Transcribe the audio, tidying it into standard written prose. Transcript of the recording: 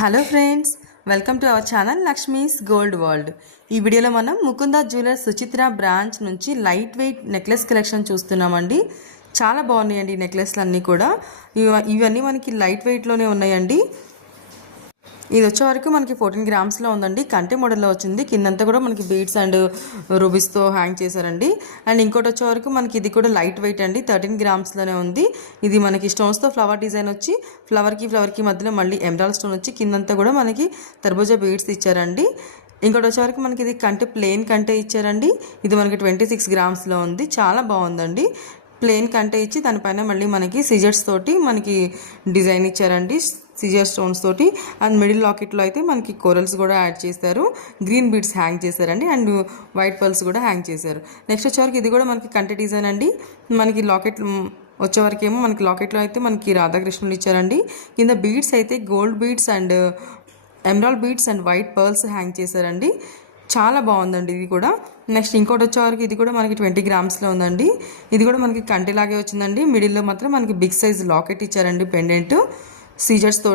Hello friends, welcome to our channel Lakshmi's gold world. ఈ వీడియోలో మనం ముకుందా జ్యువెలర్స్ సుచిత్ర బ్రాంచ్ నుంచి లైట్ వెయిట్ నెక్లెస్ కలెక్షన్ చూస్తున్నామండి. చాలా బాగున్నాయండి ఈ నెక్లెస్లు అన్నీ కూడా. ఇవన్నీ మనకి లైట్ వెయిట్లోనే ఉన్నాయండి. ఇది వచ్చే వరకు మనకి 14 గ్రామ్స్లో ఉందండి. కంటే మోడల్లో వచ్చింది. కిందంతా కూడా మనకి బీడ్స్ అండ్ రూబీస్తో హ్యాంగ్ చేశారండి. అండ్ ఇంకోటి వచ్చే వరకు మనకి ఇది కూడా లైట్ వెయిట్ అండి. 13 గ్రామ్స్లోనే ఉంది. ఇది మనకి స్టోన్స్తో ఫ్లవర్ డిజైన్ వచ్చి ఫ్లవర్కి మధ్యలో మళ్ళీ ఎమరాల్డ్ స్టోన్ వచ్చి కిందంతా కూడా మనకి తర్బూజా బీడ్స్ ఇచ్చారండి. ఇంకోటి వచ్చే వరకు మనకి ఇది కంటే ప్లెయిన్ కంటే ఇచ్చారండి. ఇది మనకి 26 గ్రామ్స్లో ఉంది. చాలా బాగుందండి. ప్లెయిన్ కంటే ఇచ్చి దానిపైన మళ్ళీ మనకి సిజర్స్ తోటి మనకి డిజైన్ ఇచ్చారండి. సిజర్ స్టోన్స్ తోటి. అండ్ మిడిల్ లాకెట్లో అయితే మనకి కోరల్స్ కూడా యాడ్ చేశారు. గ్రీన్ బీడ్స్ హ్యాంగ్ చేశారండి. అండ్ వైట్ పర్ల్స్ కూడా హ్యాంగ్ చేశారు. నెక్స్ట్ వచ్చేవరకు ఇది కూడా మనకి కంటే డిజైన్ అండి. మనకి లాకెట్ వచ్చేవరకేమో మనకి లాకెట్లో అయితే మనకి రాధాకృష్ణులు ఇచ్చారండి. కింద బీడ్స్ అయితే gold beads and emerald beads and white pearls hang చేశారండి. చాలా బాగుందండి ఇది కూడా. నెక్స్ట్ ఇంకోటి వచ్చేవరకు ఇది కూడా మనకి 20 గ్రామ్స్లో ఉందండి. ఇది కూడా మనకి కంటిలాగే వచ్చిందండి. మిడిల్లో మాత్రం మనకి బిగ్ సైజ్ లాకెట్ ఇచ్చారండి, పెండెంట్ సీజర్స్ తోటి.